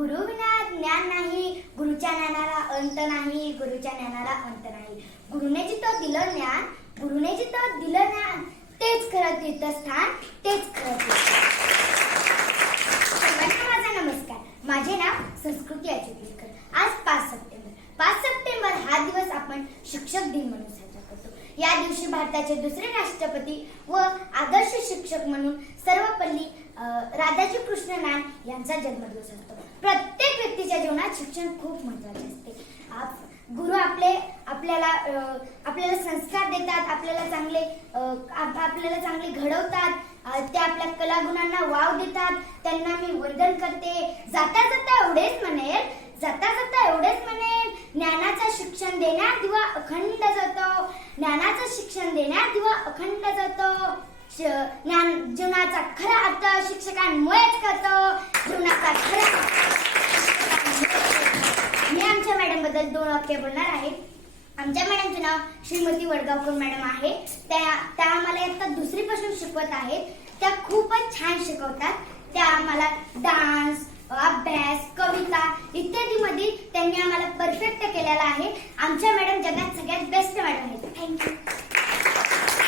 गुरुविना ज्ञान नाही गुरुच्या ज्ञानाला अंत नाही गुरुच्या ज्ञानाला अंत नाही. गुरुने जिथं दिलं ज्ञान गुरुने जिथं दिलं ज्ञान तेच खरं तीर्थस्थान तेच खरं माझा नमस्कार. माझे नाव संस्कृती अच्युतकर आज पाच सप्टेंबर. पाच सप्टेंबर हा दिवस आपण शिक्षक दिन म्हणून साजरा करतो. या दिवशी भारताचे दुसरे राष्ट्रपती व आदर्श शिक्षक म्हणून सर्वपल्ली राधाजी कृष्ण नान यांचा जन्मदिवस असतो. प्रत्येक व्यक्तीच्या जीवनात शिक्षण खूप महत्त्वाचे असते. आप- गुरु आपले आपल्याला आपल्याला संस्कार देतात आपल्याला चांगले आप- आपल्याला चांगले घडवतात ते आपल्या कलागुणांना वाव देतात त्यांना मी वंदन करते. जाता जाता एवढेच म्हणेल जाता जाता एवढेच म्हणेल ज्ञानाचं शिक्षण देण्यात दिवा अखंड जातो. ज्ञानाचं शिक्षण देण्यात दिवा अखंड जातो. ज्ञान जीवनाचा खरा अर्थ शिक्षकांमुळेच करतो जीवनाचा खरा मी आमच्या मॅडमबद्दल दोन वाक्य बोलणार आहे. आमच्या मॅडमचे नाव श्रीमती वडगावकर मॅडम आहे. त्या त्या आम्हाला आता दुसरी पासून शिकवत आहेत. त्या खूपच छान शिकवतात. त्या आम्हाला डान्स अभ्यास कविता इत्यादी मध्ये त्यांनी आम्हाला परफेक्ट केलेला आहे. आमच्या मॅडम जगात सगळ्यात बेस्ट मॅडम आहे